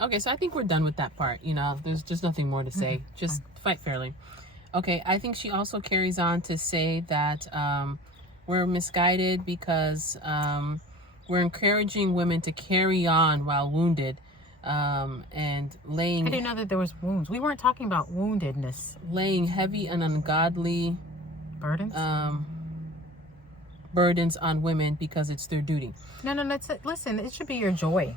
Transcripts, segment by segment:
Okay, so I think we're done with that part. There's just nothing more to say. Just fight fairly. Okay, I think she also carries on to say that we're misguided because we're encouraging women to carry on while wounded, and laying... I didn't know that there was wounds. We weren't talking about woundedness. Laying heavy and ungodly burdens on women because it's their duty. No, listen, it should be your joy.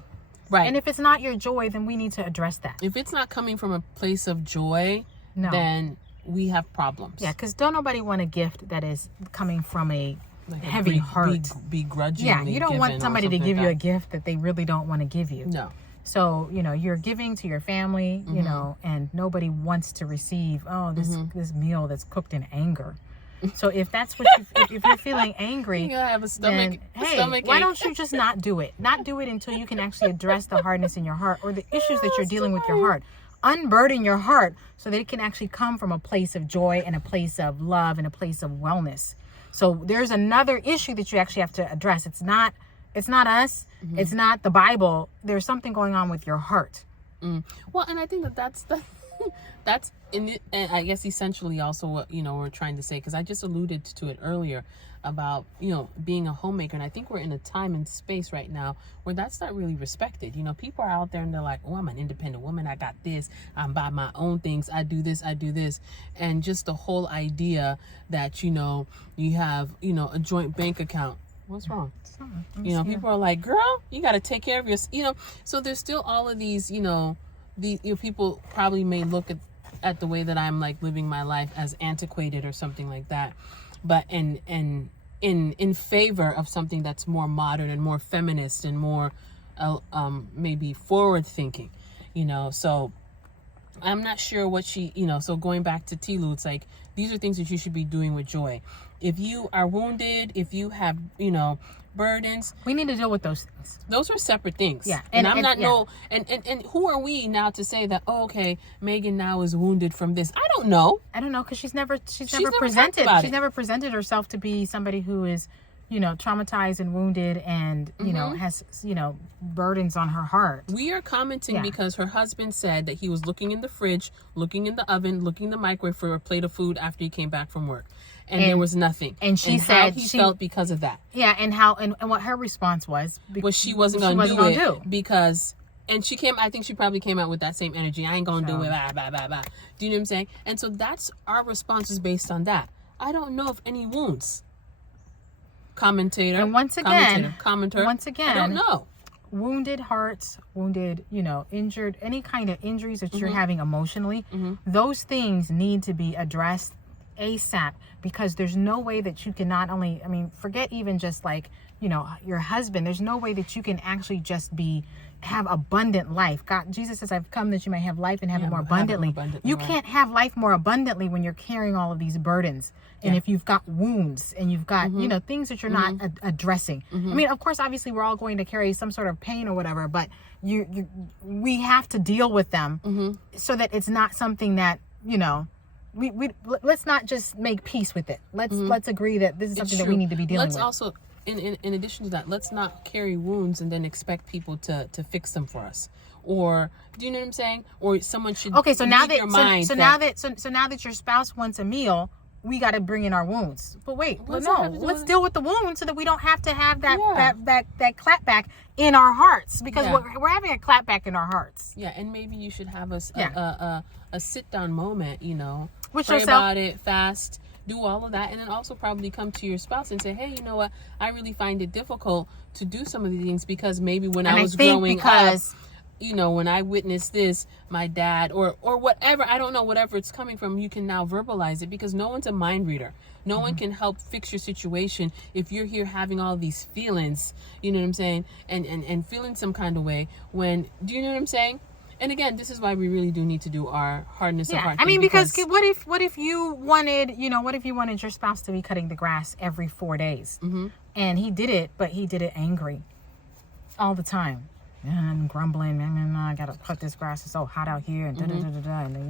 Right. And if it's not your joy, then we need to address that. If it's not coming from a place of joy, then we have problems. Yeah, because don't nobody want a gift that is coming from a heavy heart. Begrudgingly. Yeah, you don't want somebody to give you a gift that they really don't want to give you. No. So, you're giving to your family, and nobody wants to receive, this meal that's cooked in anger. So if that's what if you're feeling angry, you have a stomach, why don't you just not do it? Not do it until you can actually address the hardness in your heart or the issues that you're dealing with your heart. Unburden your heart so that it can actually come from a place of joy and a place of love and a place of wellness. So there's another issue that you actually have to address. It's not us. It's not the Bible. There's something going on with your heart. Well, and I think that's in it, and I guess essentially also what we're trying to say, because I just alluded to it earlier about being a homemaker, and I think we're in a time and space right now where that's not really respected. People are out there and they're like, oh, I'm an independent woman, I got this, I'm by my own things, I do this, and just the whole idea that you have a joint bank account. What's wrong? People are like, girl, you got to take care of your, so there's still all of these, people probably may look at the way that I'm like living my life as antiquated or something like that, but in favor of something that's more modern and more feminist and more maybe forward thinking, so I'm not sure what she, so going back to Tilu, it's like, these are things that you should be doing with joy. If you are wounded, if you have, burdens, we need to deal with those things. Those are separate things. Yeah. And I'm not and who are we now to say that, oh, okay, Megan now is wounded from this? I don't know. Because she's never presented herself to be somebody who is, traumatized and wounded and, has, burdens on her heart. We are commenting because her husband said that he was looking in the fridge, looking in the oven, looking in the microwave for a plate of food after he came back from work. And there was nothing. And she said how he felt because of that. Yeah, and what her response was she wasn't going to do it because, and I think she probably came out with that same energy. I ain't going to do it, blah, blah, blah, blah. Do you know what I'm saying? And so that's our response is based on that. I don't know of any wounds. Commenter, I don't know. Wounded hearts, wounded, injured, any kind of injuries that you're having emotionally, those things need to be addressed ASAP, because there's no way that you can not only, forget even just like, your husband, there's no way that you can actually just have abundant life. God, Jesus says, I've come that you may have life and have it more abundantly. You can't have life more abundantly when you're carrying all of these burdens. And if you've got wounds and you've got, things that you're not addressing. Of course, obviously we're all going to carry some sort of pain or whatever, but we have to deal with them so that it's not something that, let's not just make peace with it. Let's agree that this is something that we need to be dealing with. Let's also, in addition to that, let's not carry wounds and then expect people to fix them for us. Or, do you know what I'm saying? Or someone should now that your spouse wants a meal, we got to bring in our wounds. But wait, let's deal with the wounds so that we don't have to have that clapback in our hearts, because we're having a clapback in our hearts. Yeah, and maybe you should have a sit down moment, with pray yourself about it, fast, do all of that, and then also probably come to your spouse and say, hey, you know what? I really find it difficult to do some of these things because maybe when I was growing up, when I witnessed this, my dad or whatever, I don't know, whatever it's coming from, you can now verbalize it, because no one's a mind reader. No one can help fix your situation if you're here having all these feelings, you know what I'm saying, and feeling some kind of way when, do you know what I'm saying? And again, this is why we really do need to do our hardness of heart. Because what if you wanted, your spouse to be cutting the grass every 4 days, and he did it, but he did it angry all the time. And grumbling, I gotta cut this grass, it's so hot out here, and and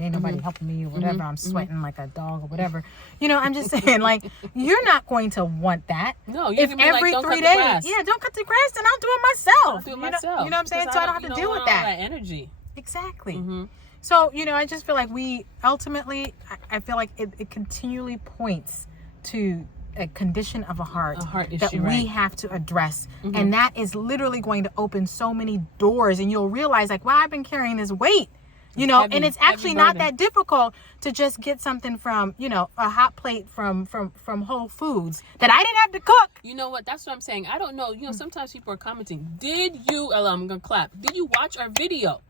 ain't nobody helping me or whatever. I'm sweating like a dog or whatever. I'm just saying, like, you're not going to want that. No, you if can be every like, 3 days, don't cut the grass, then I'll do it myself. I'll do it myself. You know what I'm saying? So I don't have to deal with that energy. Exactly. Mm-hmm. So, I just feel like we ultimately, I feel like it continually points to a condition of a heart issue, that we right. have to address. And that is literally going to open so many doors, and you'll realize like, wow, I've been carrying this weight, and it's actually not that difficult to just get something from, a hot plate from Whole Foods that I didn't have to cook. You know what? That's what I'm saying. I don't know. Sometimes people are commenting, I'm going to clap. Did you watch our video?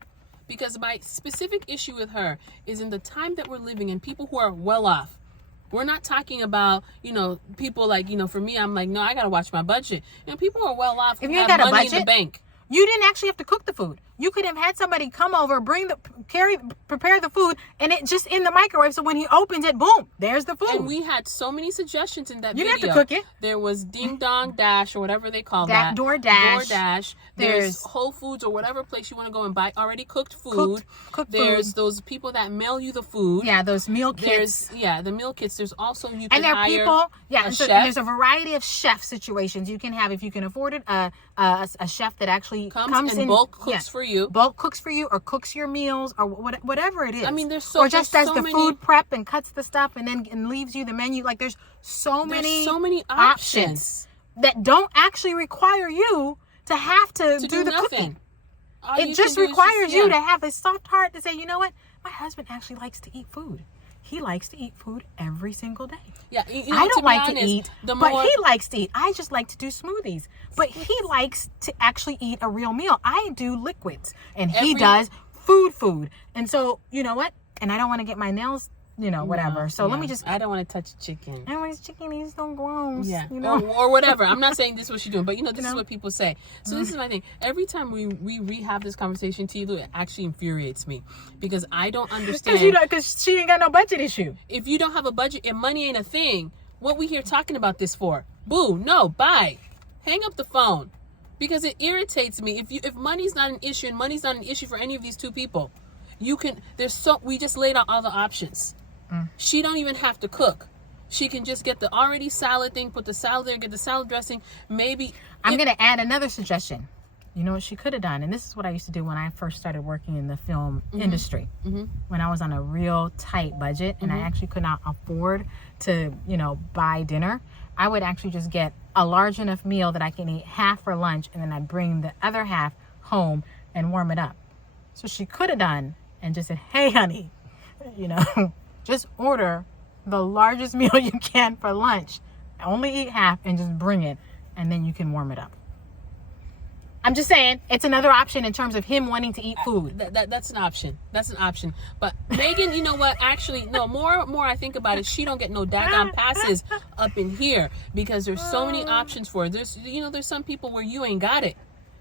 Because my specific issue with her is in the time that we're living in, people who are well off. We're not talking about, people like, for me, I'm like, no, I got to watch my budget. People who are well off who have money in the bank. You didn't actually have to cook the food. You could have had somebody come over, prepare the food, and it just in the microwave. So when he opens it, boom, there's the food. And we had so many suggestions in that video. You didn't have to cook it. There was Ding Dong Dash or whatever they call that. DoorDash. There's Whole Foods or whatever place you want to go and buy already cooked food. There's food. Those people that mail you the food. Yeah, those meal kits. The meal kits. There's also and there are people. Yeah, and there's a variety of chef situations you can have if you can afford it. A chef that actually comes in bulk cooks for you. Bulk cooks for you, or cooks your meals, or whatever it is. I mean, there's or just does the food prep and cuts the stuff and leaves you the menu. Like there's so many options that don't actually require you to have to do the cooking. It just requires you to have a soft heart to say, you know what, my husband actually likes to eat food. He likes to eat food every single day. Yeah, I don't like to eat, but he likes to eat. I just like to do smoothies. But he likes to actually eat a real meal. I do liquids, and he does food. And so, you know what? And I don't want to get my nails, whatever. So let me just... I don't want to touch chicken. I don't want to chicken. He's so gross. Yeah. Or whatever. I'm not saying this is what she's doing, but, this is what people say. So this is my thing. Every time we rehab this conversation, Tilu, it actually infuriates me because I don't understand. Because she ain't got no budget issue. If you don't have a budget and money ain't a thing, what we here talking about this for? Boo, no, bye. Hang up the phone because it irritates me. If money's not an issue and money's not an issue for any of these two people, we just laid out all the options. She don't even have to cook. She can just get the already salad thing, put the salad there, get the salad dressing. Maybe I'm going to add another suggestion. You know what she could have done? And this is what I used to do when I first started working in the film industry. When I was on a real tight budget and I actually could not afford to, buy dinner. I would actually just get a large enough meal that I can eat half for lunch, and then I'd bring the other half home and warm it up. So she could have done and just said, hey, honey, just order the largest meal you can for lunch. Only eat half and just bring it, and then you can warm it up. I'm just saying, it's another option in terms of him wanting to eat food. That's an option. That's an option. But Megan, you know what? Actually, no, more I think about it, she don't get no daggone passes up in here because there's so many options for her. There's some people where you ain't got it.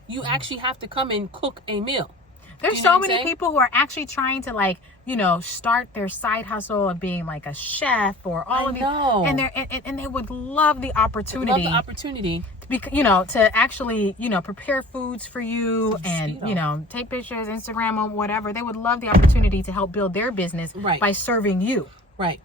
You actually have to come and cook a meal. There's so many people who are actually trying to start their side hustle of being like a chef or all of these, and they would love the opportunity. To actually, prepare foods for you and, take pictures, Instagram them, whatever. They would love the opportunity to help build their business by serving you. Right.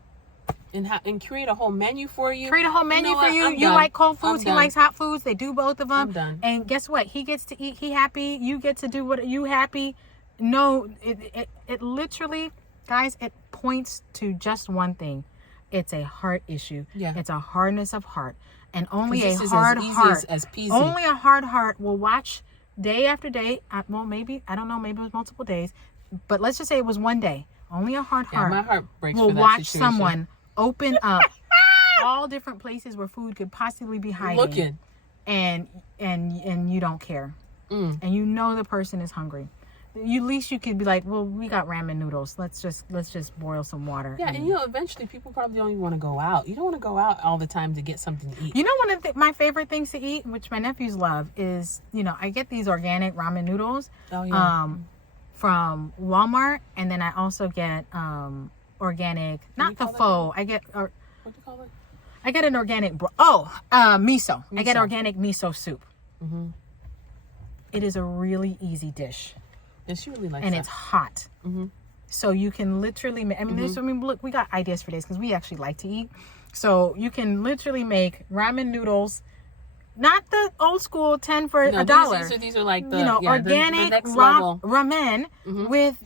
And create a whole menu for you. Create a whole menu for you. You like cold foods. He likes hot foods. They do both of them. I'm done. And guess what? He gets to eat. He happy. You get to do what you happy. No, it literally, guys, it points to just one thing. It's a heart issue. Yeah. It's a hardness of heart. And only a hard heart. As peasy. Only a hard heart will watch day after day. Well, maybe, I don't know, maybe it was multiple days. But let's just say it was one day. Only a hard heart my heart breaks will for that watch situation. someone open up all different places where food could possibly be hiding. Looking. And you don't care. And the person is hungry. At least you could be like, well, we got ramen noodles. Let's just boil some water. Yeah, and eventually people probably don't even want to go out. You don't want to go out all the time to get something to eat. One of my favorite things to eat, which my nephews love, is I get these organic ramen noodles. Oh yeah. From Walmart, and then I also get organic, not the faux. I get what do you call it? I get an organic. Miso. I get organic miso soup. It is a really easy dish. And she really likes and that. It's hot. So you can literally make, look, we got ideas for this because we actually like to eat. So you can literally make ramen noodles not the old school 10 for No, a dollar. These are like the organic the next level. ramen with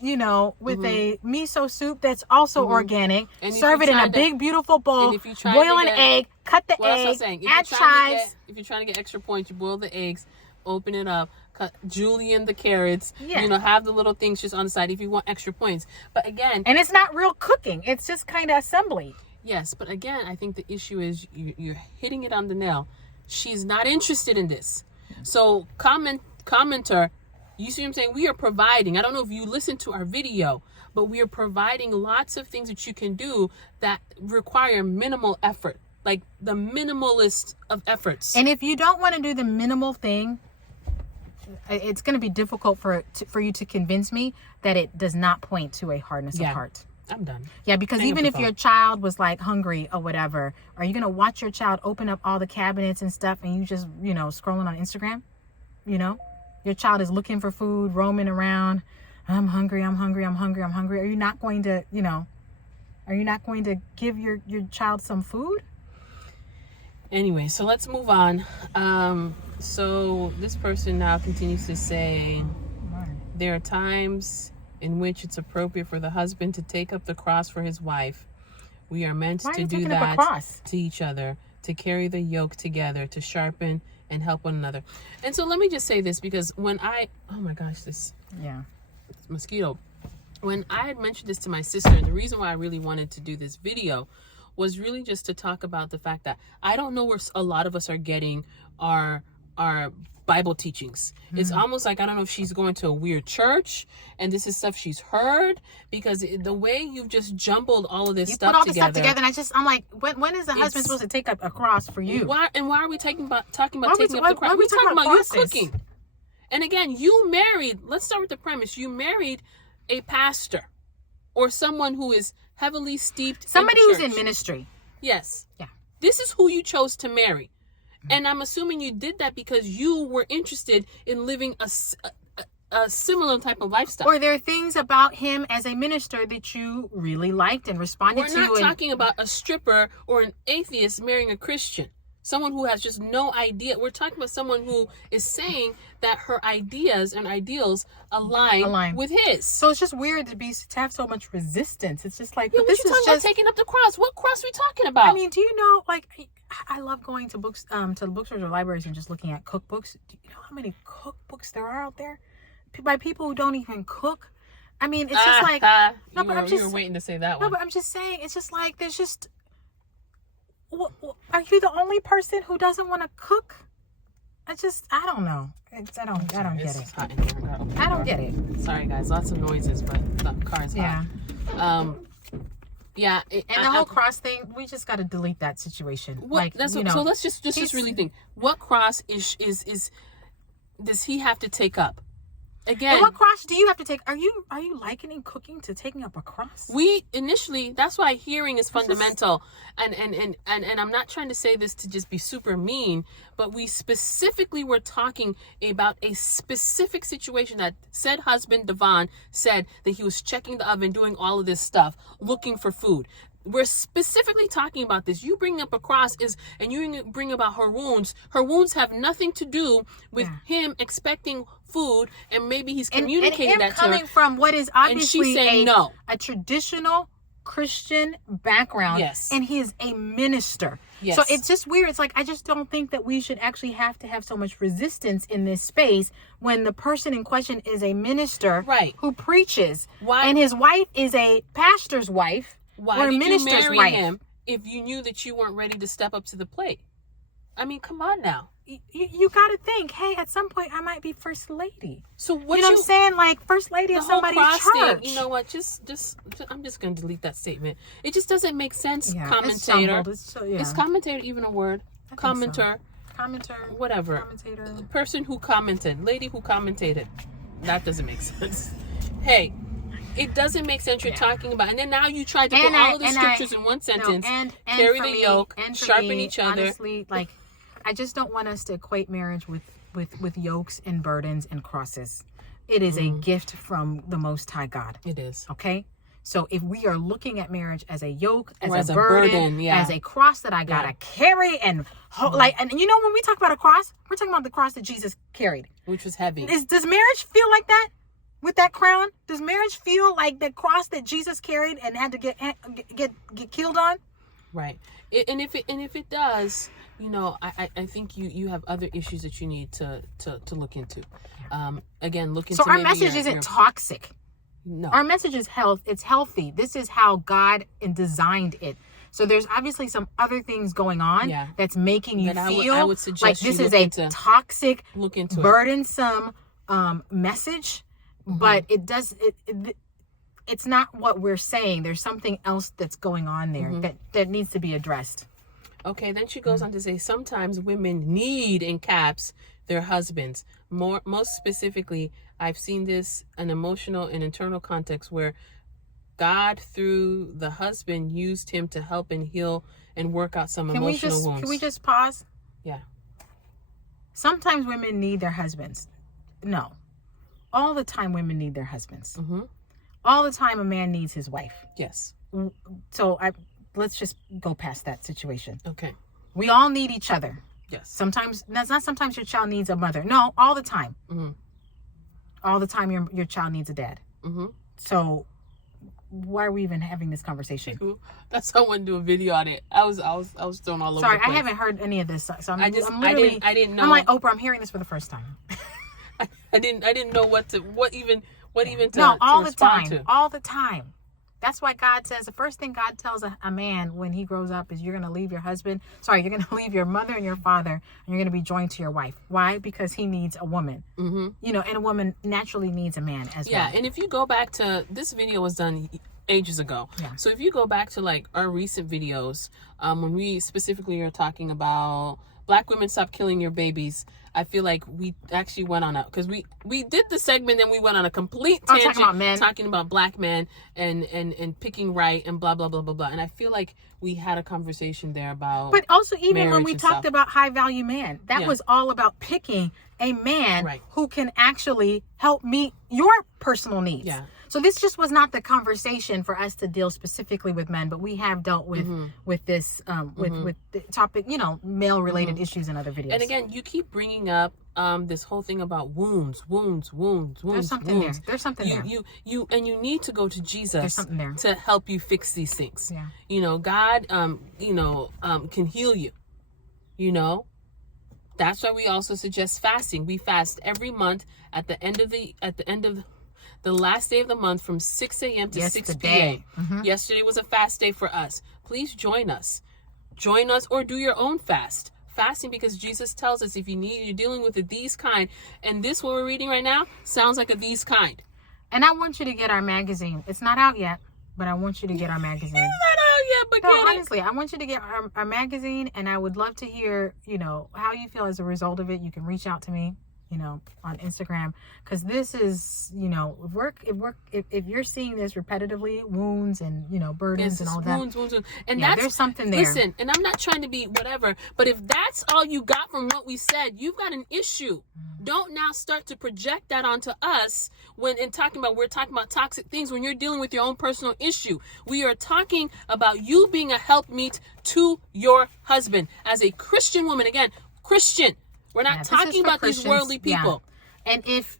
with a miso soup that's also organic. And serve it in a big beautiful bowl. And if you try boil to an get- egg, cut the Well, that's what I'm egg, saying. add chives. If you're trying to get extra points, you boil the eggs, open it up, cut julienne the carrots. Yeah. Have the little things just on the side if you want extra points. But again, And it's not real cooking. It's just kind of assembly. yes, but again, I think the issue is you're hitting it on the nail. She's not interested in this. So commenter, you see what I'm saying? We are providing. I don't know if you listened to our video, but we are providing lots of things that you can do that require minimal effort, like the minimalist of efforts. And if you don't want to do the minimal thing, it's going to be difficult for you to convince me that it does not point to a hardness of heart. I'm done. Yeah, because even if your child was like hungry or whatever, are you going to watch your child open up all the cabinets and stuff and you just, scrolling on Instagram? Your child is looking for food, roaming around. I'm hungry. Are you not going to, give your child some food? Anyway, so let's move on. So this person now continues to say, there are times in which it's appropriate for the husband to take up the cross for his wife. We are meant to do that to each other, to carry the yoke together, to sharpen and help one another. And so let me just say this, because oh my gosh, this mosquito. When I had mentioned this to my sister, and the reason why I really wanted to do this video was really just to talk about the fact that I don't know where a lot of us are getting our Bible teachings. It's almost like, I don't know if she's going to a weird church and this is stuff she's heard, because the way you've just jumbled all of this stuff together. And I'm like, when is the husband supposed to take up a cross for you? Why are we talking about taking up the cross? We're talking about you cooking. And again, let's start with the premise. You married a pastor or someone who is heavily steeped somebody in who's church. in ministry. Yes. Yeah. This is who you chose to marry. And I'm assuming you did that because you were interested in living a similar type of lifestyle. Or there are things about him as a minister that you really liked and responded to. We're not talking about a stripper or an atheist marrying a Christian. Someone who has just no idea. We're talking about someone who is saying that her ideas and ideals align with his. So it's just weird to have so much resistance. It's just like, but this is just about taking up the cross. What cross are we talking about? I mean, do you know, like, I love going to books, to the bookstores or libraries and just looking at cookbooks. Do you know how many cookbooks there are out there by people who don't even cook? I mean, it's just like, you were waiting to say that one. No, but I'm just saying, it's just like, there's just, are you the only person who doesn't want to cook? I don't know. I don't get it. Hot in here. I don't get it. Sorry guys, lots of noises, but the car's hot. And the whole cross thing, we just got to delete that situation. So let's just really think. What cross does he have to take up? Again, and what cross do you have to take? Are you likening cooking to taking up a cross? That's why hearing is fundamental. And I'm not trying to say this to just be super mean, but we specifically were talking about a specific situation that said husband, Devon, said that he was checking the oven, doing all of this stuff, looking for food. We're specifically talking about this. You bring up a cross and you bring about her wounds. Her wounds have nothing to do with him expecting food, and maybe he's communicating that to her. Coming from what is obviously and she's saying no. A traditional Christian background. Yes. And he is a minister. Yes. So it's just weird. It's like, I just don't think that we should actually have to have so much resistance in this space when the person in question is a minister who preaches. Why? And his wife is a pastor's wife. Why did you marry him if you knew that you weren't ready to step up to the plate? I mean, come on now. You got to think, hey, at some point I might be first lady. So what you know what I'm saying? Like first lady of somebody's church. You know what? Just I'm just going to delete that statement. It just doesn't make sense. Yeah, commentator. Is commentator even a word? Commenter. So. Commenter. Whatever. Commentator. The person who commented. Lady who commentated. That doesn't make sense. Hey. It doesn't make sense. You're talking about, and then now you tried to put all of the scriptures in one sentence. Carry the yoke, sharpen each other. Honestly, like, I just don't want us to equate marriage with yokes and burdens and crosses. It is a gift from the Most High God. It is. Okay, So if we are looking at marriage as a yoke, as Or a burden, as a cross that I gotta carry, and and you know, when we talk about a cross, we're talking about the cross that Jesus carried, which was heavy. Does marriage feel like that? With that crown, does marriage feel like the cross that Jesus carried and had to get killed on? Right. And if it does, you know, I think you have other issues that you need to look into. Again, look into. So our message isn't toxic. No. Our message is health. It's healthy. This is how God designed it. So there's obviously some other things going on that's making you feel I would suggest like this is a toxic, burdensome message. But it's not what we're saying. There's something else that's going on there that needs to be addressed. Okay, then she goes on to say, sometimes women need, in caps, their husbands. Most specifically, I've seen this in emotional and internal context where God, through the husband, used him to help and heal and work out some emotional wounds. Can we just pause? Yeah. Sometimes women need their husbands. No. All the time women need their husbands. All the time a man needs his wife. Yes. So let's just go past that situation. Okay. We all need each other. Yes. Sometimes, that's not sometimes your child needs a mother. No, all the time. All the time your child needs a dad. So why are we even having this conversation? That's how I want to do a video on it. I was thrown all over. Sorry, the place. I haven't heard any of this. So I didn't know. I'm like, Oprah, I'm hearing this for the first time. I didn't know what even to no, all to the time, to. all the time. That's why God says the first thing God tells a man when he grows up is you're going to leave your husband. Sorry, you're going to leave your mother and your father, and you're going to be joined to your wife. Why? Because he needs a woman. You know, and a woman naturally needs a man as well. Yeah, and if you go back to this video was done ages ago. Yeah. So if you go back to like our recent videos, when we specifically are talking about Black women stop killing your babies, I feel like we actually went on because we did the segment and we went on a complete tangent talking about Black men and picking right and blah blah blah blah blah. And I feel like we had a conversation there about. But also even when we talked about high value man, that was all about picking a man who can actually help meet your personal needs. Yeah. So this just was not the conversation for us to deal specifically with men, but we have dealt with this with the topic, you know, male related issues in other videos. And again, you keep bringing up this whole thing about wounds. There's something there. There's something there. You need to go to Jesus. There's something there to help you fix these things. Yeah. You know, God can heal you. You know. That's why we also suggest fasting. We fast every month at the end of the last day of the month from 6 a.m. to 6 p.m. Yesterday was a fast day for us. Please join us. Join us or do your own fast. Fasting because Jesus tells us if you're dealing with a these kind, and this what we're reading right now sounds like a these kind. And I want you to get our magazine. It's not out yet, but I want you to get our magazine. It's not out yet, but no, honestly, I want you to get our magazine, and I would love to hear, you know, how you feel as a result of it. You can reach out to me, you know, on Instagram, because this is, you know, if you're seeing this repetitively, wounds and, you know, burdens and all that, wounds, and there's something there. Listen, and I'm not trying to be whatever, but if that's all you got from what we said, you've got an issue. Don't now start to project that onto us when we're talking about toxic things when you're dealing with your own personal issue. We are talking about you being a helpmeet to your husband as a Christian woman. Again, Christian. We're not talking about these worldly people.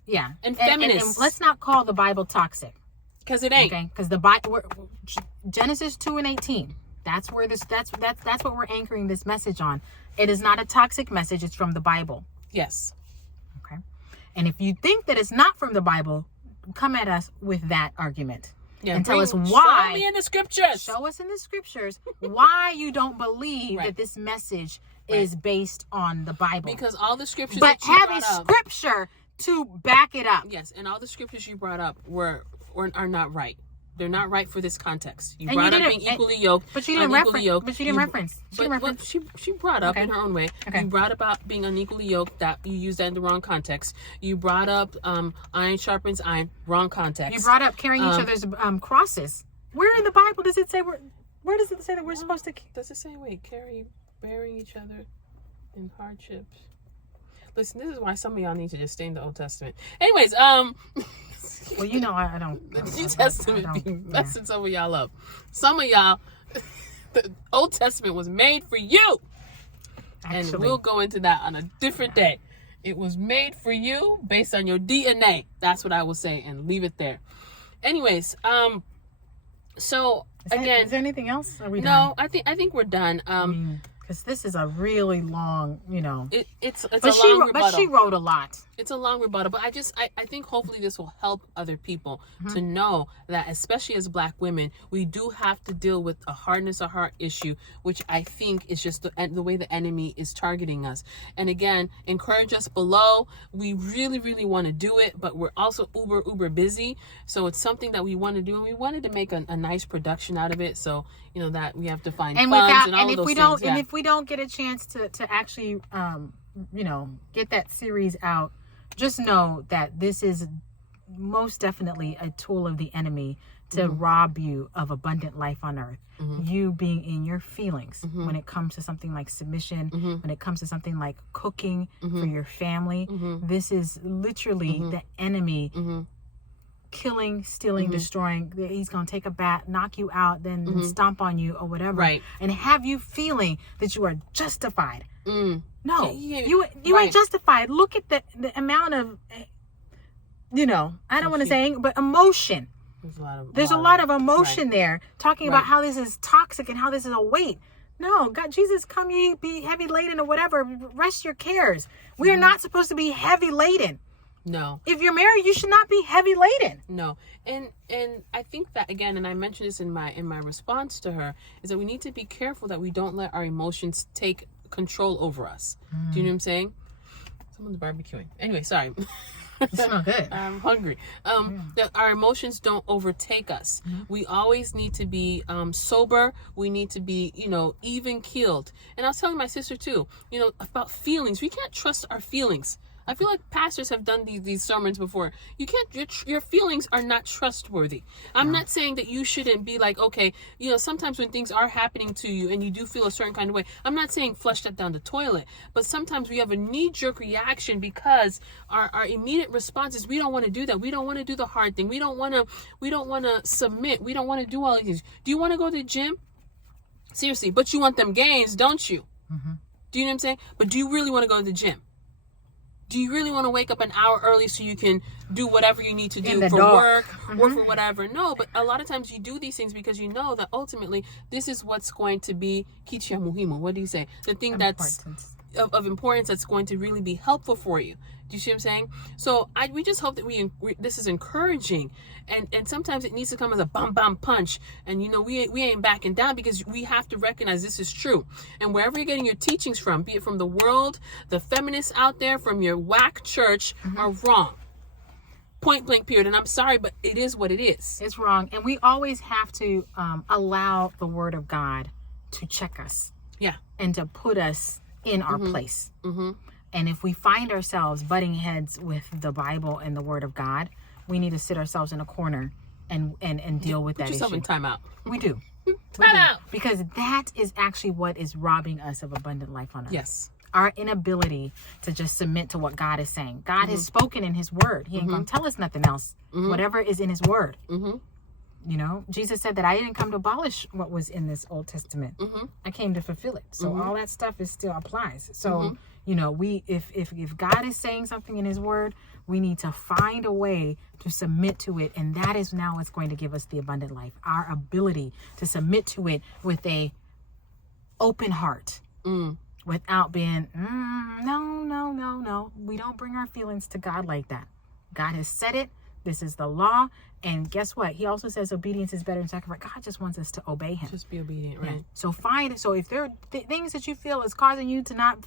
Yeah. And feminists. And let's not call the Bible toxic. Because it ain't. Okay? Because the Bible, Genesis 2:18. That's what we're anchoring this message on. It is not a toxic message. It's from the Bible. Yes. Okay. And if you think that it's not from the Bible, come at us with that argument. Yeah, and tell us why. Show me in the scriptures. Show us in the scriptures why you don't believe that this message is based on the Bible. Because all the scriptures but have a scripture to back it up. Yes, and all the scriptures you brought up are not right. They're not right for this context. You brought up being equally yoked. But you didn't reference. She brought up in her own way. Okay. You brought about being unequally yoked, that you used that in the wrong context. You brought up iron sharpens iron, wrong context. You brought up carrying each other's crosses. Where in the Bible does it say where does it say that we're supposed to? Does it say bearing each other in hardships? Listen, this is why some of y'all need to just stay in the Old Testament. Anyways, Well, you know, I don't. The New Testament be messing some of y'all up. Some of y'all, the Old Testament was made for you. Actually. And we'll go into that on a different day. It was made for you based on your DNA. That's what I will say, and leave it there. Anyways, so again, is there anything else? Are we done? No, I think we're done. Because this is a really long, it's a long rebuttal. But she wrote a lot. It's a long rebuttal, but I think hopefully this will help other people to know that, especially as Black women, we do have to deal with a hardness of heart issue, which I think is just the way the enemy is targeting us. And again, encourage us below. We really, really want to do it, but we're also uber busy. So it's something that we want to do, and we wanted to make a nice production out of it. So, that we have to find funds and all of those things. And if we don't get a chance to actually, get that series out, just know that this is most definitely a tool of the enemy to rob you of abundant life on earth. You being in your feelings when it comes to something like submission, when it comes to something like cooking for your family. This is literally the enemy killing, stealing, destroying. He's going to take a bat, knock you out, then stomp on you or whatever. Right. And have you feeling that you are justified. No, you right. ain't justified. Look at the amount of, I don't want to say, but emotion. There's a lot of emotion there, talking about how this is toxic and how this is a weight. No, God, Jesus, come ye be heavy laden or whatever. Rest your cares. We are not supposed to be heavy laden. No. If you're married, you should not be heavy laden. No. And I think that, again, and I mentioned this in my response to her, is that we need to be careful that we don't let our emotions take control over us. Do you know what I'm saying? Someone's barbecuing. Anyway, sorry. It's not good. I'm hungry. That our emotions don't overtake us. We always need to be sober. We need to be, even keeled. And I was telling my sister too, about feelings. We can't trust our feelings. I feel like pastors have done these sermons before. You can't, your feelings are not trustworthy. I'm not saying that you shouldn't be like, okay, sometimes when things are happening to you and you do feel a certain kind of way, I'm not saying flush that down the toilet, but sometimes we have a knee-jerk reaction because our immediate response is we don't want to do that. We don't want to do the hard thing. We don't want to submit. We don't want to do all of these. Do you want to go to the gym? Seriously, but you want them gains, don't you? Do you know what I'm saying? But do you really want to go to the gym? Do you really want to wake up an hour early so you can do whatever you need to do for work or for whatever? No, but a lot of times you do these things because you know that ultimately this is what's going to be kichia muhimu. What do you say? The thing that's of importance that's going to really be helpful for you. Do you see what I'm saying? So we just hope that this is encouraging, and sometimes it needs to come as a bam punch, and we ain't backing down because we have to recognize this is true. And wherever you're getting your teachings from, be it from the world, the feminists out there, from your whack church, are wrong. Point blank period. And I'm sorry, but it is what it is. It's wrong, and we always have to allow the Word of God to check us. Yeah. And to put us in our place. And if we find ourselves butting heads with the Bible and the Word of God, we need to sit ourselves in a corner and deal with that issue. Put yourself in timeout. We do. Timeout. Because that is actually what is robbing us of abundant life on earth. Yes. Our inability to just submit to what God is saying. God has spoken in His Word. He ain't going to tell us nothing else. Whatever is in His Word. Jesus said that I didn't come to abolish what was in this Old Testament. I came to fulfill it. So all that stuff still applies. So, if God is saying something in His Word, we need to find a way to submit to it. And that is now what's going to give us the abundant life. Our ability to submit to it with a open heart. Without being, no. We don't bring our feelings to God like that. God has said it. This is the law. And guess what? He also says obedience is better than sacrifice. God just wants us to obey Him. Just be obedient, right? Yeah. So if there are things that you feel is causing you to not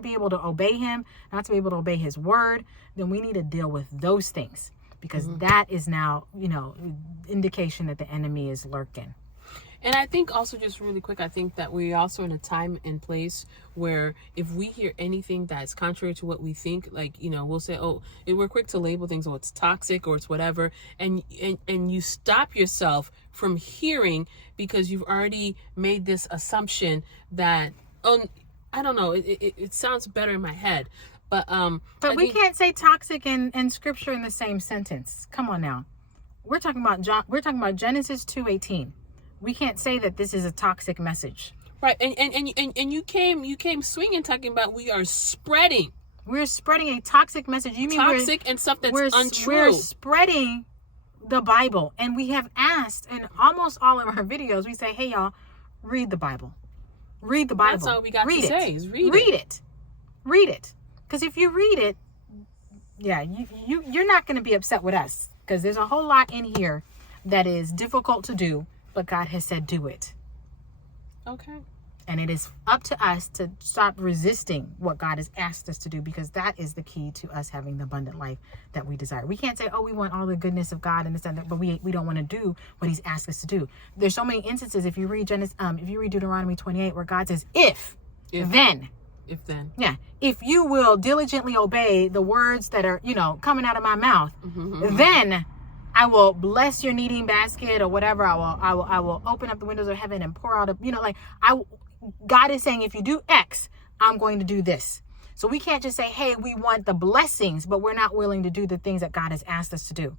be able to obey Him, not to be able to obey His Word, then we need to deal with those things. Because that is now, indication that the enemy is lurking. And I think also, just really quick, I think that we're also in a time and place where if we hear anything that's contrary to what we think, we'll say, we're quick to label things, it's toxic or it's whatever. And you stop yourself from hearing because you've already made this assumption that, I don't know, it sounds better in my head. But we can't say toxic and scripture in the same sentence. Come on now. We're talking about Genesis 2:18. We can't say that this is a toxic message. Right. And you came swinging talking about we're spreading a toxic message. You mean toxic and stuff that's untrue. We're spreading the Bible, and we have asked in almost all of our videos, we say, hey y'all, read the Bible. Read the Bible. That's all we got to say is read it. Read it. Because if you read it, yeah, you're not going to be upset with us. Because there's a whole lot in here that is difficult to do, but God has said do it. Okay. And it is up to us to stop resisting what God has asked us to do, because that is the key to us having the abundant life that we desire. We can't say, oh, we want all the goodness of God and this and that, but we don't want to do what he's asked us to do. There's so many instances, if you read Deuteronomy 28, where God says, if then. Yeah. If you will diligently obey the words that are, coming out of my mouth, then I will bless your kneading basket or whatever. I will open up the windows of heaven and pour out God is saying, if you do X, I'm going to do this. So we can't just say, hey, we want the blessings, but we're not willing to do the things that God has asked us to do.